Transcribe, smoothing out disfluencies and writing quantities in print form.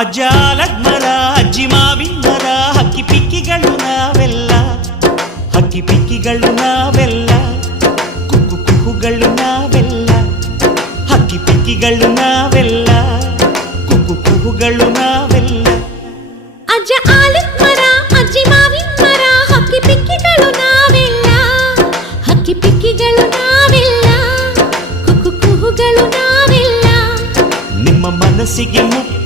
ಅಜ್ಜ ಆಲದ ಅಜ್ಜಿ ಮಾವಿನ ಮರ ಹಕ್ಕಿ ಪಿಕ್ಕಿಗಳು ನಾವೆಲ್ಲ, ಹಕ್ಕಿ ಪಿಕ್ಕಿಗಳು ನಾವೆಲ್ಲ, ಕುಕ್ಕು ಕುಹುಗಳು ನಾವೆಲ್ಲ, ಹಕ್ಕಿ ಪಿಕ್ಕಿಗಳು ನಾವೆಲ್ಲ, ಕುಕ್ಕು ಕುಹುಗಳು ನಾವೆಲ್ಲ. ಅಜ್ಜ ಆಲದ ಮರ ಅಜ್ಜಿ ಮಾವಿನ ಮರ ಹಕ್ಕಿ ಪಿಕ್ಕಿಗಳು ನಾವೆಲ್ಲ, ಹಕ್ಕಿ ಪಿಕ್ಕಿಗಳು ನಾವೆಲ್ಲ, ಕುಕ್ಕು ಕುಹುಗಳು ನಾವೆಲ್ಲ. ನಿಮ್ಮ ಮನಸ್ಸಿಗೆ ಮುಖ್ಯ